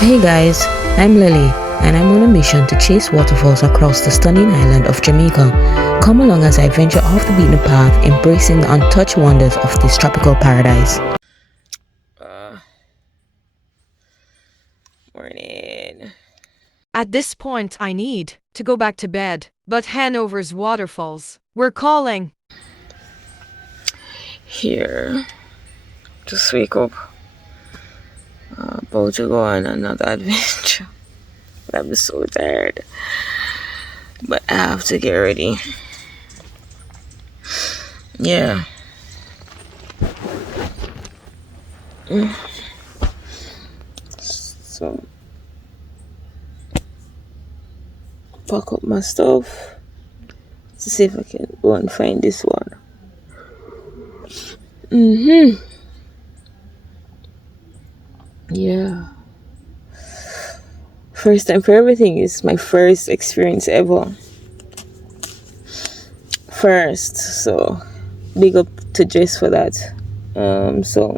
Hey guys, I'm Lily, and I'm on a mission to chase waterfalls across the stunning island of Jamaica. Come along as I venture off the beaten path, embracing the untouched wonders of this tropical paradise. Morning. At this point, I need to go back to bed, but Hanover's waterfalls were calling. Here. Just wake up. About to go on another adventure. I'm so tired. But I have to get ready. Yeah. So pack up my stuff to see if I can go and find this one. Yeah. First time for everything is my first experience ever. So big up to Jess for that. So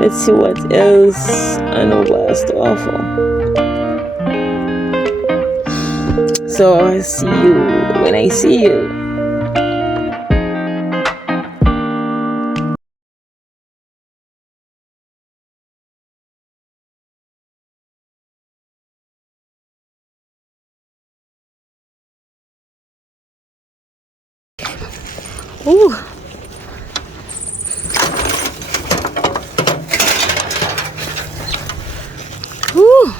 let's see what else Hanover has to offer. So I'll see you when I see you. Ooh. Ooh.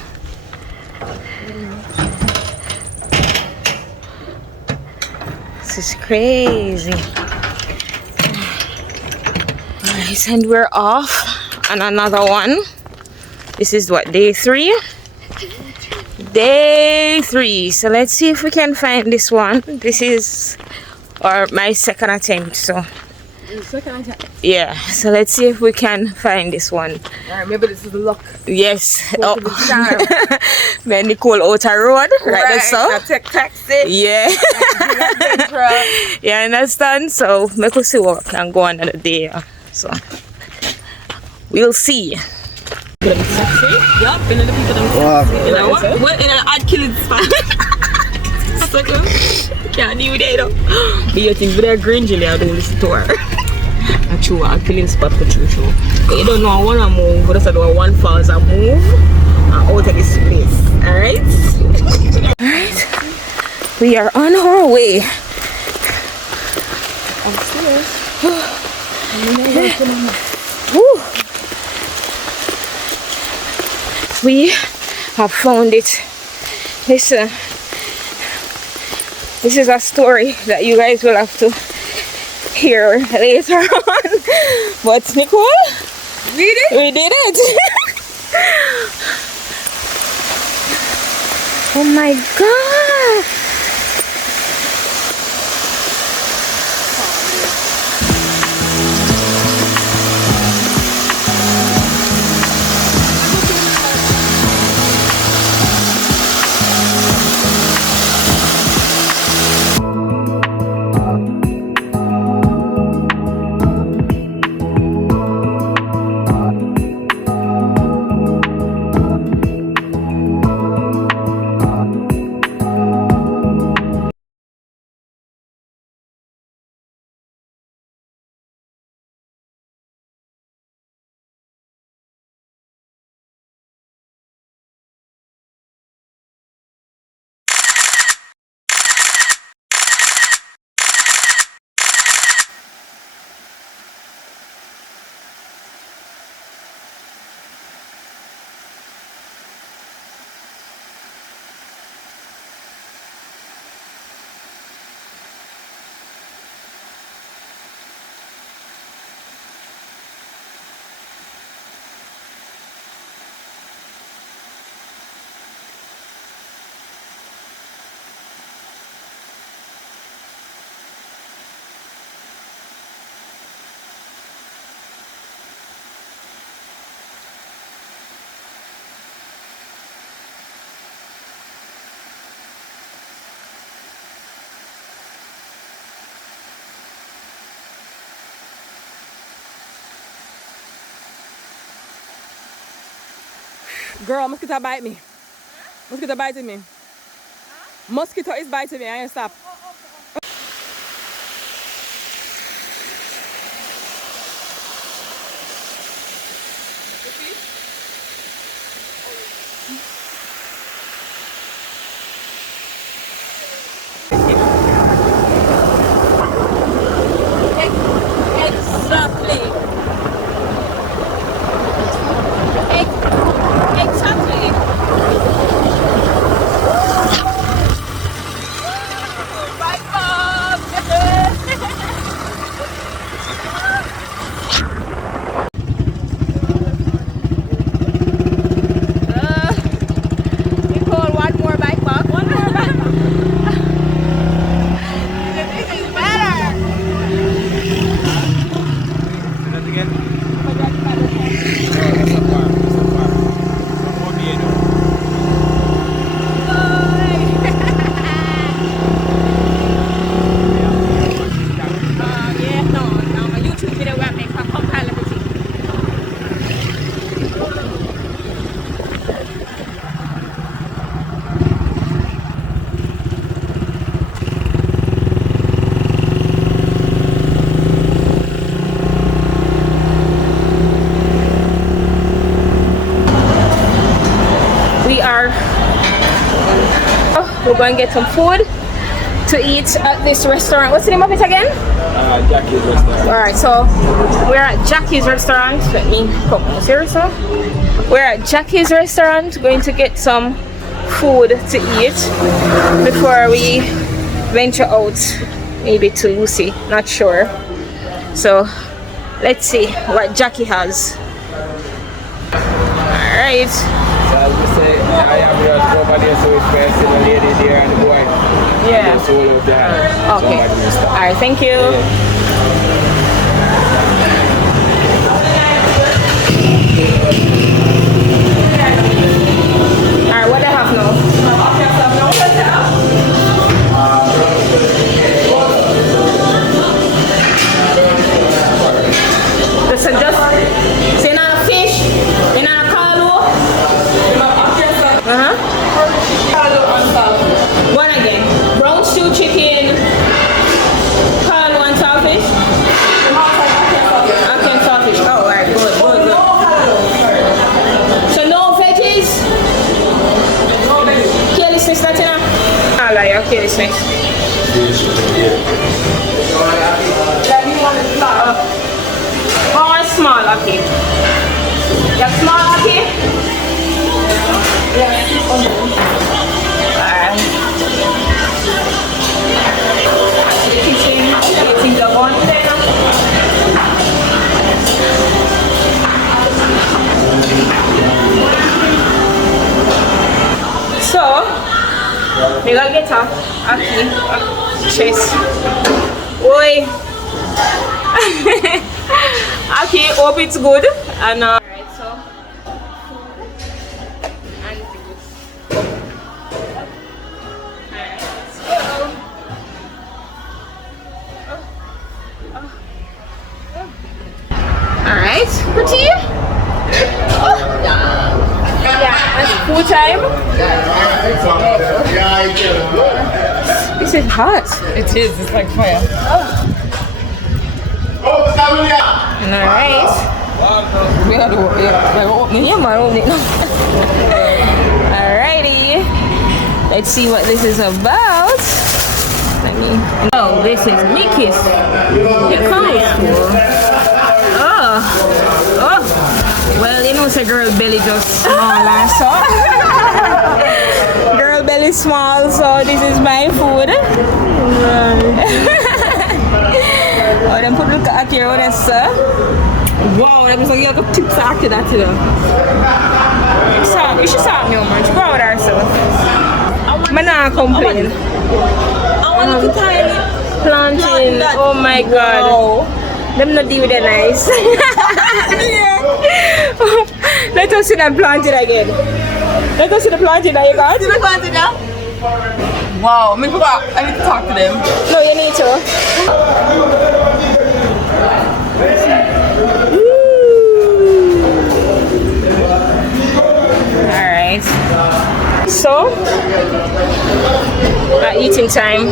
This is crazy. Alright, and we're off on another one. This is what, day 3? Day 3. So let's see if we can find this one. This is my second attempt, so yeah, so let's see if we can find this one. Maybe this is the luck. Yes. When Nicole out a road, right? So I take taxi. yeah. Yeah, understand. So make us see what can go on another day. So we'll see. Yup, and then the people themselves. You know what? In an odd killing spot. Can't do that though. But you think they're grinding I do this tour. A true a killing spot for true. You don't know I wanna move, but that's why one falls I move out of this place. Alright? Alright. We are on our way. Upstairs. We have found it. Listen. This is a story that you guys will have to hear later on. But Nicole, we did it. Oh my god. Girl, mosquito bite me. Mosquito biting me. Mosquito is biting me. I ain't stop. Nicole, one more bike back. One more bike back. This is better. Yeah, no, my YouTube video where I make a compile everything. We're going to get some food to eat at this restaurant. What's the name of it again? Jackie's restaurant. Alright, so we're at Jackie's restaurant. Let me come here. So we're at Jackie's restaurant going to get some food to eat before we venture out maybe to Lucy, not sure. So let's see what Jackie has. Alright. So as we say, I am just over there, so it's first the lady there and the boy. Yeah. Just hold out the hand. Okay. Alright, thank you. Alright, what do I have now? Listen, just say not a fish, not a carlo. One again. Brown stew chicken, carlo and saltfish. Okay, saltfish. Oh, alright, good. So no veggies? Carelessness, Latina? Ah, like your carelessness. Oh, small, okay. Yeah, small, okay. Alright. Kitchen, getting the one there. So, we gotta get up, okay, chest. Oi. Okay, hope it's good. And alright, so and juice. Alright, let's go. Alright, pretty. Yeah, it's food time. This is hot. It is. It's like fire. And alright. We had to open it. Yeah, man, open it now. Alrighty. Let's see what this is about. Oh, this is Nikki's. Here comes. Oh. Well, you know, it's a girl belly just small and so. Girl belly small, so this is my food. Oh, then put look at here, what is sir? Wow, that was like you have tips after that, you know. You should start me, man. She go with herself. I'm not complaining. I want to tiny Planting. Oh my god. Wow. Them not even that nice. Yeah. Let us see them planted again. Let us see the planting that you got. See the planted now? Wow, I forgot. I need to talk to them. No, you need to. nice. So, eating time.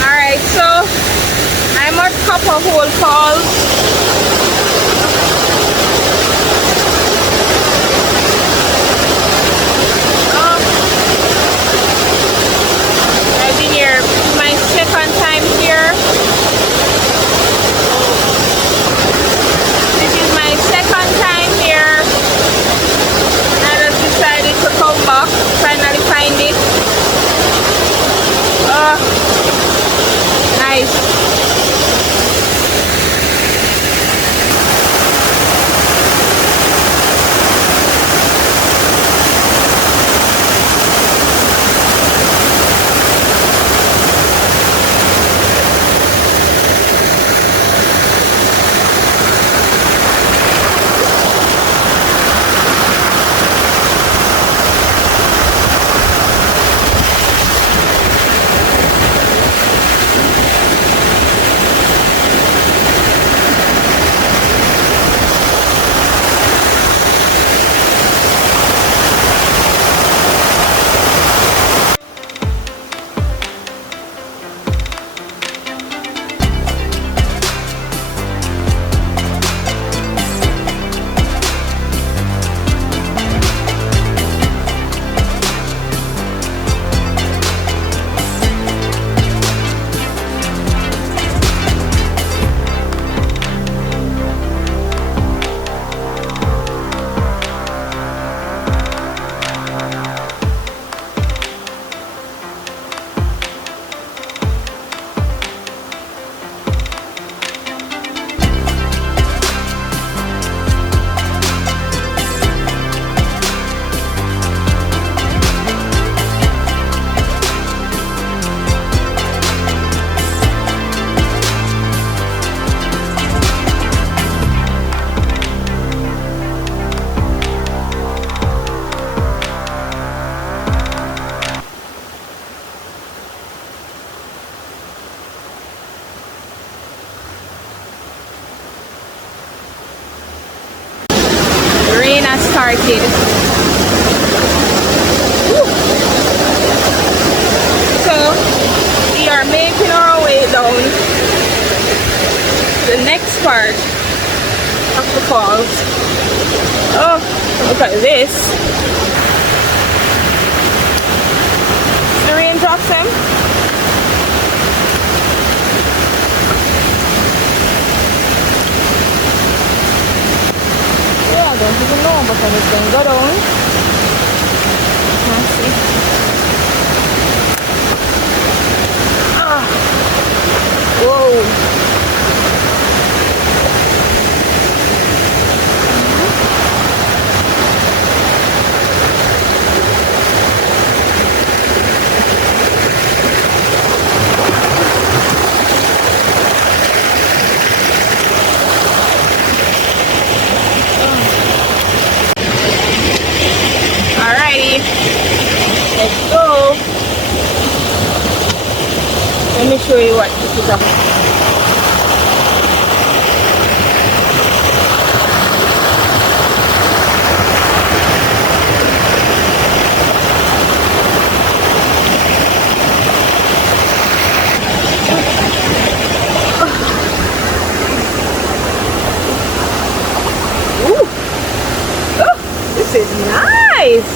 Alright, so I'm at Copper Hole Falls. I've been here my second time here. This is my second time here. I just decided to come back, finally find it. Nice. Started. So we are making our way down the next part of the falls. Oh, look at this. The raindrops them. I don't even know, but I'm just going to go down. Let's see. Whoa. Let's go. Let me show you what this is about. Ooh. Oh, this is nice.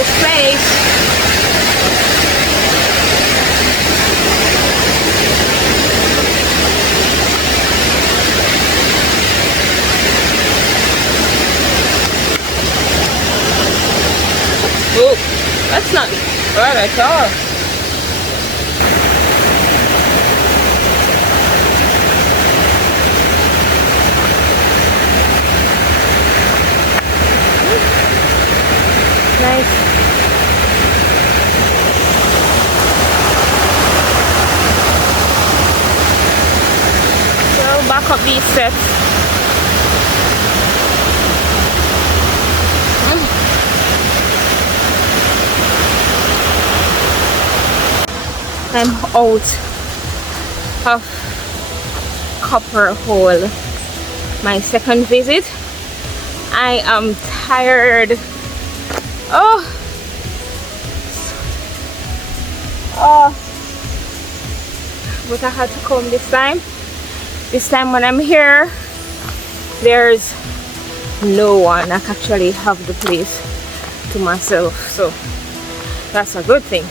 this place. Oh, that's not bad at all. Nice. So back up these steps. I'm out of Copper Hole. My second visit. I am tired. Oh, but I had to come this time. This time when I'm here, there's no one. I actually have the place to myself, so that's a good thing.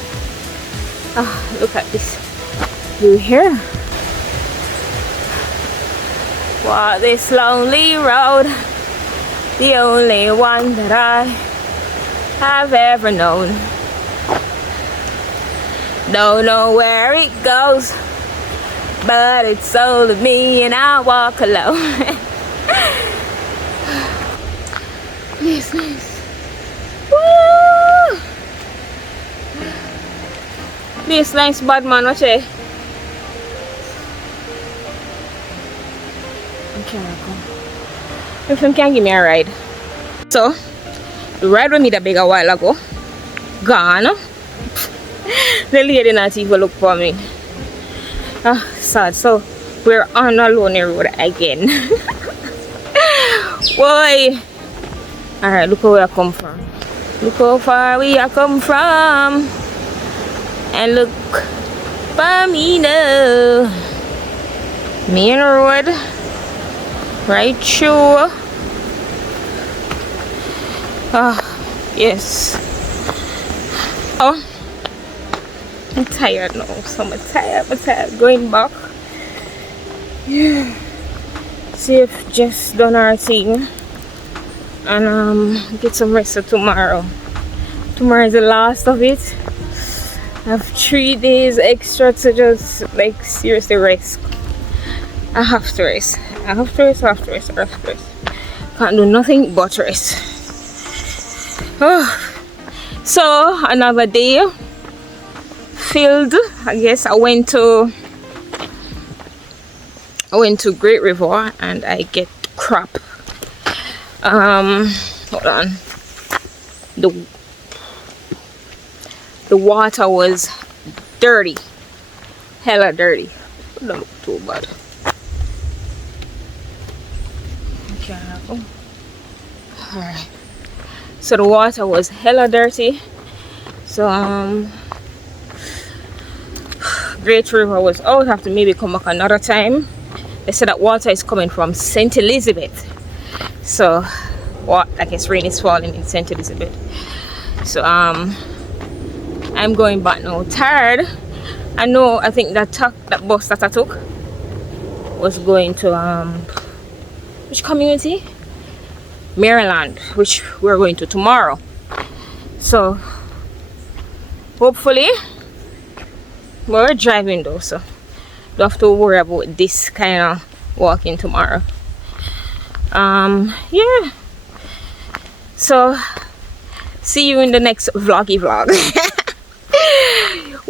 Look at this view here. Wow, this lonely road, the only one that I have ever known. Don't know where it goes, but it's only me and I walk alone. Nice, nice. Woo! This nice bad man, watch it. Okay, if him can give me a ride. So the ride with me that big a while ago gone. The lady not even look for me. Sad. So we're on a lonely road again. Boy. Alright, look where I come from. Look how far we are come from. And look for me now. Main road. Right through. Yes. Oh, I'm tired now. So I'm tired. Going back. Yeah. See if Jess done our thing. And get some rest for tomorrow. Tomorrow is the last of it. I have 3 days extra to just like seriously rest. I have to rest. Can't do nothing but rest. So another day filled. I guess I went to Great River and I get crap. Hold on. The water was dirty, hella dirty. Don't look too bad. Okay, alright. So the water was hella dirty. So Great River was out. Have to maybe come back another time. They said that water is coming from St. Elizabeth. So what, I guess rain is falling in St. Elizabeth. So I'm going back now. Tired. I think that bus that I took was going to which community? Maryland, which we're going to tomorrow. So hopefully we're driving though, so don't have to worry about this kind of walking tomorrow. Yeah, so see you in the next vloggy vlog.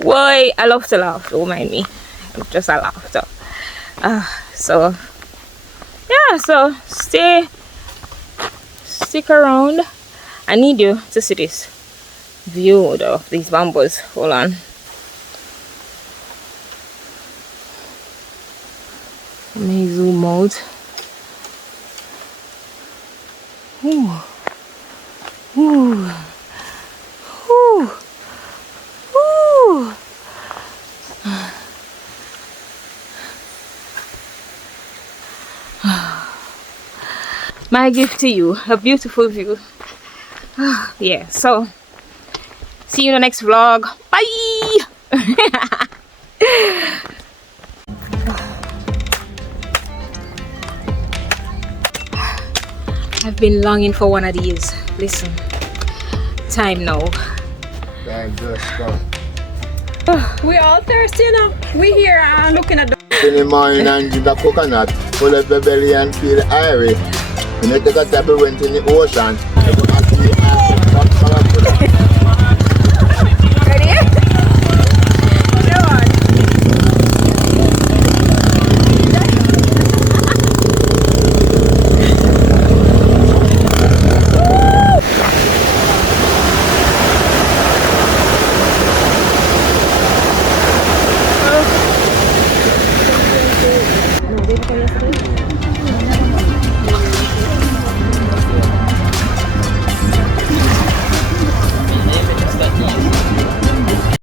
Boy, I love to laugh, don't mind me, I'm just a laughter. So yeah, so stick around. I need you to see this view though, of these bamboos. Hold on. Let me zoom out. Ooh. Ooh. Ooh. Ooh. My gift to you, a beautiful view. Yeah, so See you in the next vlog. Bye. I've been longing for one of these. Listen, time now. Time just come. We all thirsty, you know. We here looking at the In the morning and drink a coconut, full of the belly and feel airy. When you take a step, we went in the ocean.